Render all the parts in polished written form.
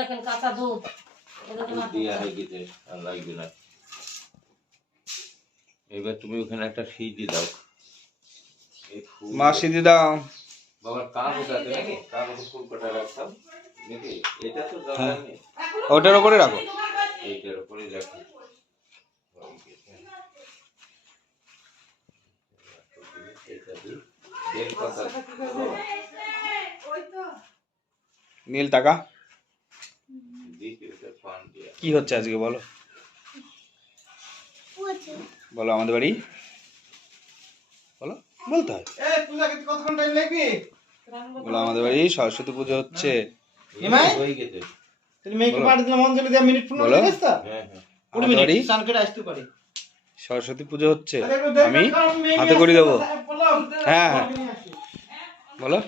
দেখেন কাঁচা দুধ দিয়া হয়ে গেছে, আর লাগবে না। এবার তুমি ওখানে একটা সিদ্ধি দাও, মা সিদ্ধি দাও। বাবার কাগজ আছে নাকি? কাগজে ফুল কটা রাখতাম নাকি? এটা তো দরকার নেই, ওটার উপরে রাখো। এইটার উপরে রাখো। নীল টাকা কি হচ্ছে আজকে বলো? বলো আমাদের বাড়ি, বলো, বলতে হয়। বলো আমাদের বাড়ি সরস্বতী পুজো হচ্ছে। সরস্বতী পুজো হচ্ছে, আমি হাতে করে দেবো। হ্যাঁ হ্যাঁ বলো।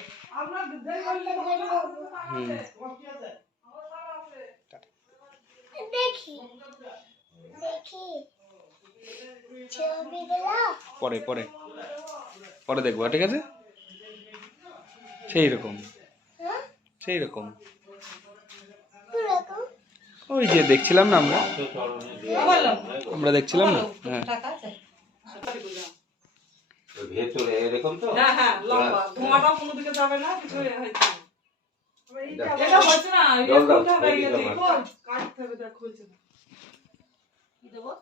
পরে পরে পরে দেখবো, ঠিক আছে? সেই রকম সেই রকম ওই যে দেখছিলাম না আমরা দেখছিলাম না। হ্যাঁ ভেতরে এরকম তো, হ্যাঁ হ্যাঁ লম্বা, ধোঁয়াটাও কোনো দিকে যাবে না, কিছু হয়েছে এটা হচ্ছে না, এটা খুলতে হবে, এটা কাটতে হবে, দেখ খুলছে না। কি দেবো?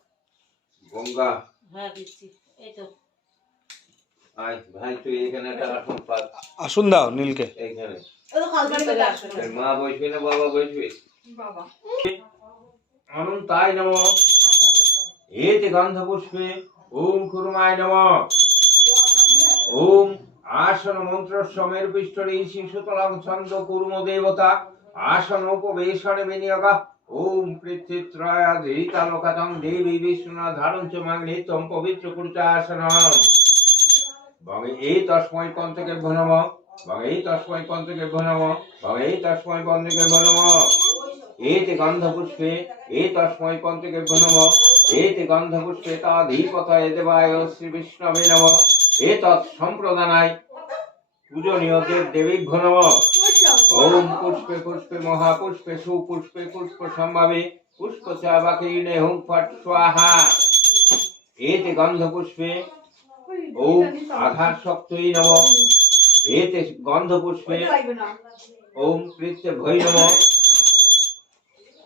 গঙ্গা হ্যাঁ দিচ্ছি, এই তো। আয় ভাই, তুই এখানে একটা আসন পাত। আসুন দাও নীলকে এইখানে এই তো খালবাড়ি চলে আসছে। মা বসবে না বাবা বসবে? বাবা অনন্তায় নমঃ। এতে গন্ধ পুষ্পে ওম কুরুমায় নমঃ। ওম আসন মন্ত্র সমের পৃষ্ঠরে শিশুতলাং ছন্দ কুর্ম দেবতা আসন উপবেশনে বিনিয়োগা। ওম পৃথিত্রয়া ধৃতালোকাতং দেবী বিষ্ণু ধারণ চ মাংলিতং পবিত্র কুরুচাসনম। ভগে এই তস্মৈ পঞ্চকে নমঃ। ভগে এই তস্মৈ পঞ্চকে নমঃ। ভগে এই তস্মৈ পঞ্চকে নমঃ। এতে গন্ধ পুষ্পে এই তস্মৈ পঞ্চকে নমঃ। এতে গন্ধ পুষ্পে তাধিপতয়ে দেবায় শ্রী বিষ্ণবে নমঃ। এতৎ সম্প্রদানায় পূজনীয় দেব দেবী নমঃ। ওম পুষ্পে পুষ্পে মহাপুষ্পে সুপুষ্পে পুষ্প সম্ভাবে পুষ্প চাবাকিনে হুং ফট স্বাহা। এতে গন্ধ পুষ্পে ওম আধার শক্তই নমঃ। এতে গন্ধ পুষ্পে ওম কৃত্য ভৈ নমঃ।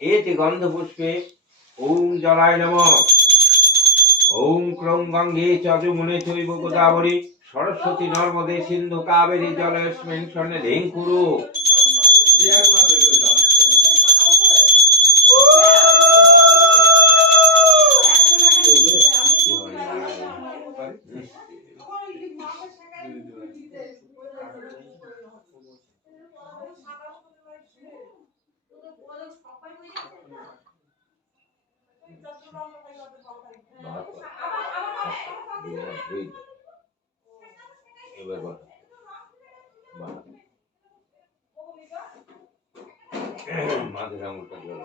এতে গন্ধ পুষ্পে ওম জলায় নমঃ। ওম ক্রং গঙ্গে চ যমুনে চৈব গোদাবরী সরস্বতী নর্মদে সিন্ধু কাবেরী জলেস্মিন সন্নিধিং কুরু। এবার মাঝের আঙুলটা জল।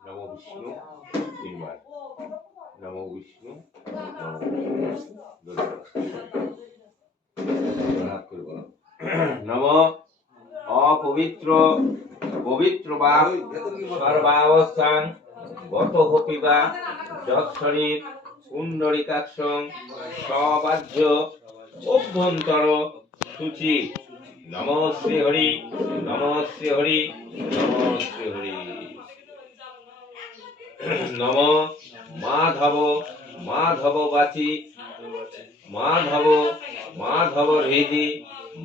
নমো বিষ্ণু তিনবার, নমো বিষ্ণু, নম অপবিত্র পবিত্র বা সর্বাবস্থান গত হপিবা যৎশরীর পুণ্ডরিকাক্ষং সবাহ্য অভ্যন্তর সূচি। নম শ্রী হরি, নম শ্রী হরি, নম শ্রী হরি। নম মাধব মাধব বাচি, মাধব মাধব হৃদি,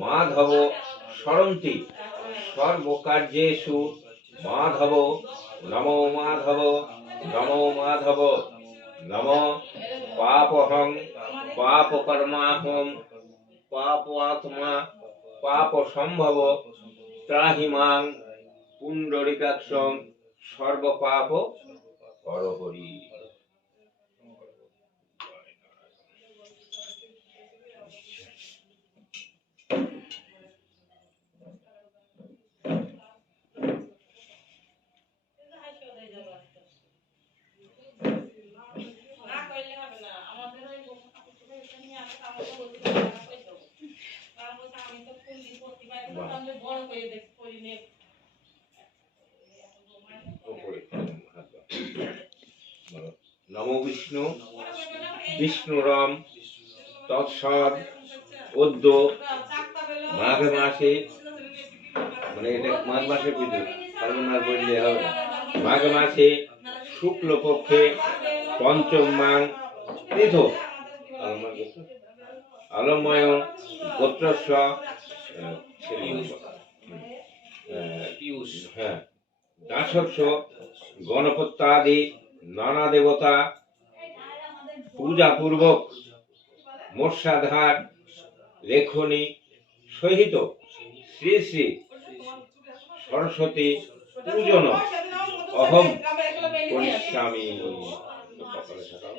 মাধব স্মরন্তি সর্বকার্যেষু মাধব। নমো মাধব, নমো মাধব। নম পাপহং পাপকর্মাহং পাপ আত্মা পাপ সম্ভব ত্রাহি মাং পুণ্ডরিকাক্ষং সর্বপাপ হরহরি। উপরে হাত দাও। বলো, নমো বিষ্ণু বিষ্ণুরম তৎসৎ অদ্য মাঘ মাসে, মানে এটা মাঘ মাসে পুজো, ফাল্গুন মাস বললে হবে না। মাঘ মাসে শুক্লপক্ষে পঞ্চম মাং তীর্থ আলময় গোত্রস্য হ্যাঁ দাসস্য গণপত্যাদি নানা দেবতা পূজা পূর্বক মোর্শাধার লেখনী সহিত শ্রী শ্রী সরস্বতী পূজন অহম করিষ্যামি। কপালে ঠাকাও,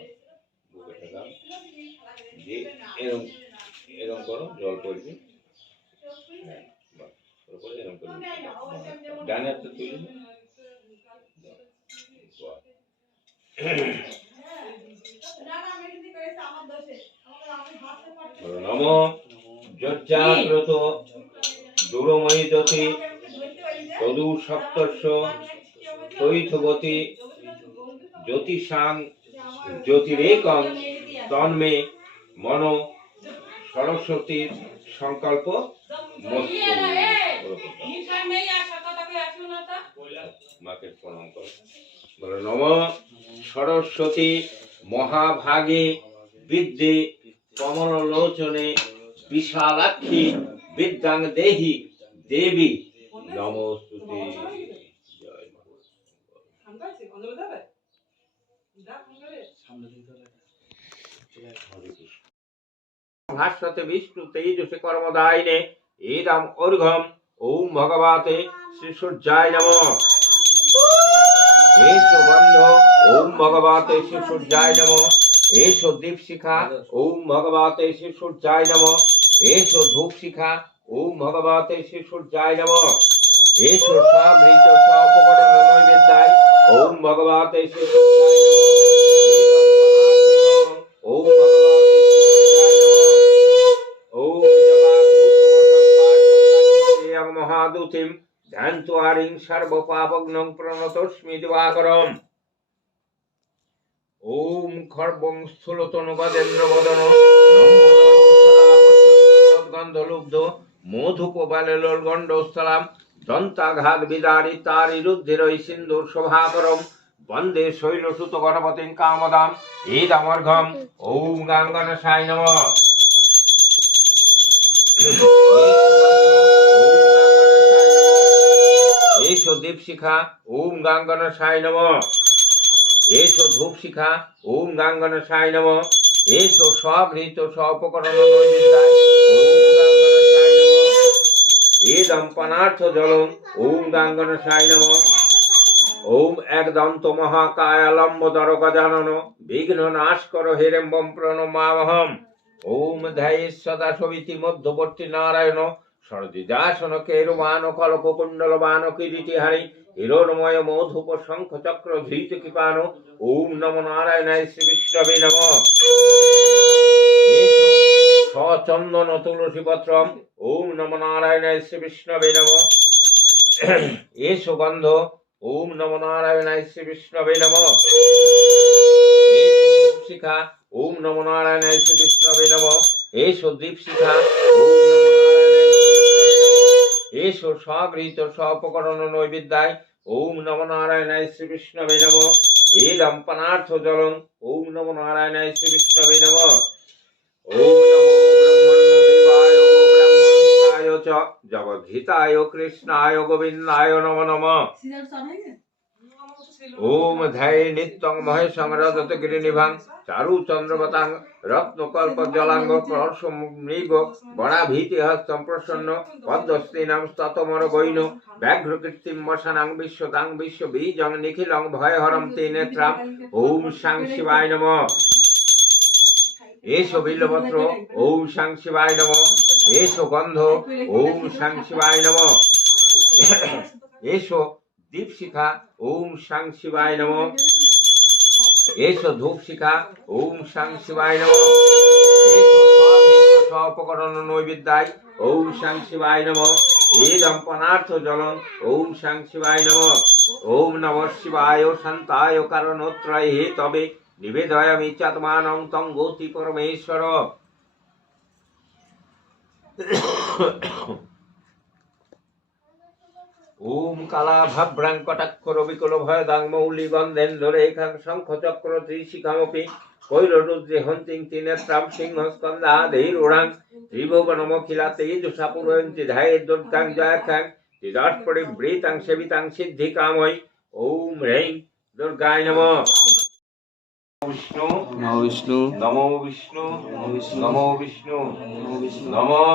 বুকে ঠাকাও, যে এরকম এরকম করো, জল পড়বে। হ্যাঁ, বাস, ওপরে এরকম করবে। ডানে হাতটা তুলে নাও। নম যজ্জাগ্রত দুরময়িদতি তদু সপ্তস্য তৈথবতী জ্যোতিষাং জ্যোতিরেকং তন্মে মন সরস্বতীর সংকল্প মাকে প্রণাম করো। বলো, নম সরস্বতী মহাভাগে বিদ্যে কমললোচনে বিশালাক্ষী বিদ্যাং দেহি দেবী নমস্তুতে। জয় মা। ভাস্বতে বিষ্ণু তেজসে কর্মদায়িনে এদম অর্ঘম ওম ভগবতে শ্রী সূর্যায় নমঃ। এসো বন্ধ ওম ভগবতে শ্রী সূর্যায় নমঃ। এসো দীপশিখা ওম ভগবতে শ্রী সূর্যায় নমঃ। এসো ধূপশিখা ওম ভগবতে শ্রী সূর্যায় নমঃ। এসো সাবৃত সপকরণ নৈবেদ্যায় ওম ভগবতে শ্রী সূর্যায় নমঃ। ওম ভগবতে শ্রী সূর্যায় নমঃ। ওম জগাতু সমসংকাশং মহাদুতিম ধ্যান্তু আরিং সর্বপাপগ্নং প্রণতস্মি দিবাকরম। ওম খর্বং স্থূলতনু গজেন্দ্র বদন গন্ধলুব্ধ মধুপবালেলোর গণ্ডস্থলাম দন্তাঘাত বিদারি তারি রুদ্ধিরৈ সিন্ধুর শোভাকরম বন্দে শৈলসুত গণপতিং কামদাম এদমর্ঘম। ওম গাঙ্গনসায় নমঃ। এসো দীপশিখা ওম গাঙ্গনসায় নমঃ। এসো ধূপশিখা ওম গাঙ্গনসায় নমঃ। এসো স্বগৃহীত স্বপকরণ নৈবেদ্যায় ওম গাঙ্গনসায় নমঃ। এদম পানার্থ জলম ওম গাঙ্গনসায় নমঃ। ওম একদন্ত মহাকায় লম্বোদর গজানন বিঘ্ন নাশ কর হেরেম্বম প্রণমামহম। ওম ধ্যায়ে সদা সবিতি মধ্যবর্তী নারায়ণ সরদিদাসন কেরুমান কলক কুণ্ডলবান কিরীটিহারি হিরোন্ময় মধুপ শঙ্খ চক্র ধৃত কৃপান। ওম নমো নারায়ণায় শ্রী বিষ্ণবে নমঃ। সচন্দন তুলসী পত্রম ওম নমো নারায়ণায় শ্রী বিষ্ণবে নমঃ। এসো গন্ধ ওম নমো নারায়ণায় শ্রী বিষ্ণবে নমঃ। এসো ধূপশিখা ওম নমো নারায়ণায় শ্রী বিষ্ণবে নমঃ। এসো দীপশিখা ওম নমো নারায়ণায় শ্রী বিষ্ণবে নমঃ। এসো স্বগৃহীত স্বপকরণ নৈবেদ্যায় ওম নমো নারায়ণায় শ্রী বিষ্ণবে নমঃ। এদম পানার্থ জলম ওম নমো নারায়ণায় শ্রী বিষ্ণবে নমঃ। ওম নমো ব্রহ্মণ্যদেবায় গোব্রাহ্মণহিতায় চ জগদ্ধিতায় কৃষ্ণায় গোবিন্দায় নমো নমঃ। ওম ধ্যায়ে নিত্যং মহেশং রজত গিরিনিভাং চারু চন্দ্রবতাং রত্নকল্প জলাঙ্গ পরশমৃগ বরাভীতি হস্তম প্রসন্ন পদ্মস্ত্রীনাং স্ততমর গৈন ব্যাঘ্রকীর্তিম বসানাং বিশ্বদাং বিশ্ববীজং নিখিলং ভয়হরম তে নেত্রাম। ওম সাং শিবায় নমঃ। এসো বিল্লপত্র ওম সাং শিবায় নমঃ। এসো গন্ধ ওম সাং শিবায় নমঃ। এসো দীপশিখা ওম সাং শিবায় নমঃ। এসো ধূপশিখা ওম সাং শিবায় নমঃ। এসো স্বগৃহীত স্বপকরণ নৈবেদ্যায় ওম সাং শিবায় নমঃ। এদম পনার্থ জলম ওম শাং শিবায় নমঃ ওম নমঃ শিবায় শান্তায় কারণোত্রয়ে তবে নিবেদয়ামি চাত্মানং তং গতি পরমেশ্বর। ওম কালা ভাব্রাং কটাক্ষর বিকল ভয় দাং মৌলি গন্ধেন্দ্র রেখাং শঙ্খ চক্র ত্রিশিখামপি কৈররুদ্রে হন্তিং তিনেত্রাম সিংহ স্কন্দাধীরুঢ়াং ত্রিভুবনমখিলা তেজসা পুরয়ন্তি ধায়ে দুর্গাং জয়াখ্যাং তিদাস পরিবৃতাং সেবিতাং সিদ্ধি কাময়। ওম হ্রৈং দুর্গায় নমঃ। বিষ্ণু নমো বিষ্ণু নমো বিষ্ণু নমো বিষ্ণু নমো বিষ্ণু নমো বিষ্ণু নমো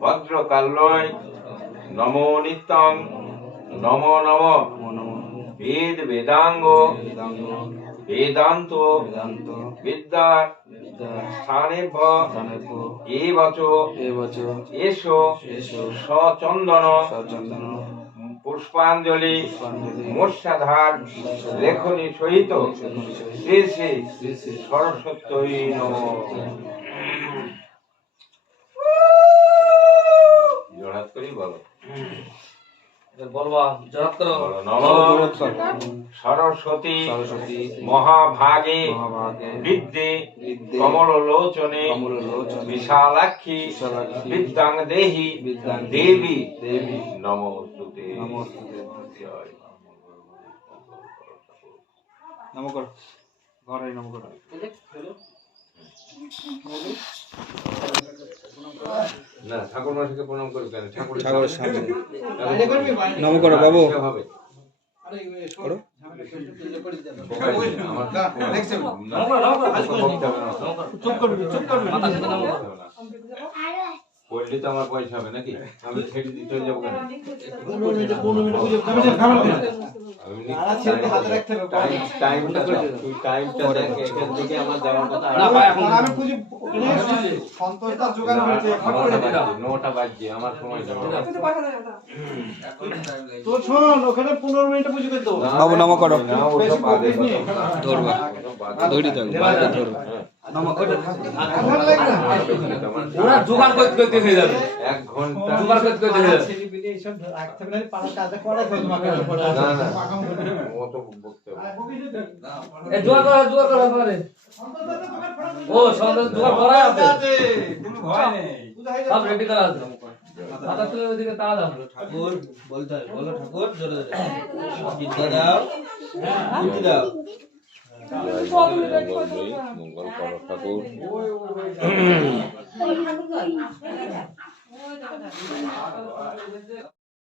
ভদ্রকাল্যয় নমো নিত্যং নমো নমঃ। নমো নমঃ বেদ বেদাঙ্গ বেদাঙ্গ বেদান্ত বেদান্ত বিদ্যা বিদ্যা স্থানেভ্য স্থানেভ্য এবচ এবচ এসো এসো সচন্দন সচন্দন পুষ্পাঞ্জলি পুষ্পাঞ্জলি মূর্ছাধার লেখনী সহিত শ্রী শ্রী শ্রী শ্রী সরস্বত্যই নমঃ। জোড়াত করি বলো বলবা জড়াত করো। বলো নমঃ সরস্বতী সরস্বতী মহাভাগে মহাভাগে বিদ্যে বিদ্যে কমললোচনে কমললোচনে বিশালাক্ষী বিশালাক্ষী বিদ্যাং দেহি বিদ্যাং দেবী দেবী নমস্তুতে। নমস্তুতে। জয় নমো করো ঘরে নমো করো না ঠাকুর মশাইকে প্রণাম করবে কেন? ঠাকুরের ঠাকুরের সামনে সামনে। নমো করো বাবু সে হবে। করো আমার চুপ করবি চুপ করবি মাথা থেকে নামো। পড়লে তো আমার পয়সা হবে নাকি? আমি ছেড়ে দিয়ে চলে যাবো কেন? টাইমটা দেখ, এখান থেকে আমার যাওয়ার কথা না ভাই এখন আমার 9টা বাজছে, আমার সময় যাবে। কিছু পয়সা দেয় না। তো শোন ওখানে 15 মিনিটে বুঝে করতে হবে। বাবু নমো করো না, ওসব বাদে কথা। ধরবা ধরি তো বাইরে ধরবা নমো ওটা তোমার ওরা জোগাড় করতে করতে হয়ে যাবে। 1 ঘন্টা জোগাড় করতে করতে হয়ে যাবে। না না ও তো বকতে হবে। এ জোগাড় করা করে। ও সন্দেশ জোগাড় করা আছে। কোনো ভয় নেই। সব রেডি করা আছে। মাথা তুলে ওইদিকে তাড়া দাও। ঠাকুর বলতে হয়, বলো ঠাকুর জোরে জোরে বিদ্যা দাও বুদ্ধি দাও। মঙ্গল করো ঠাকুর। ওই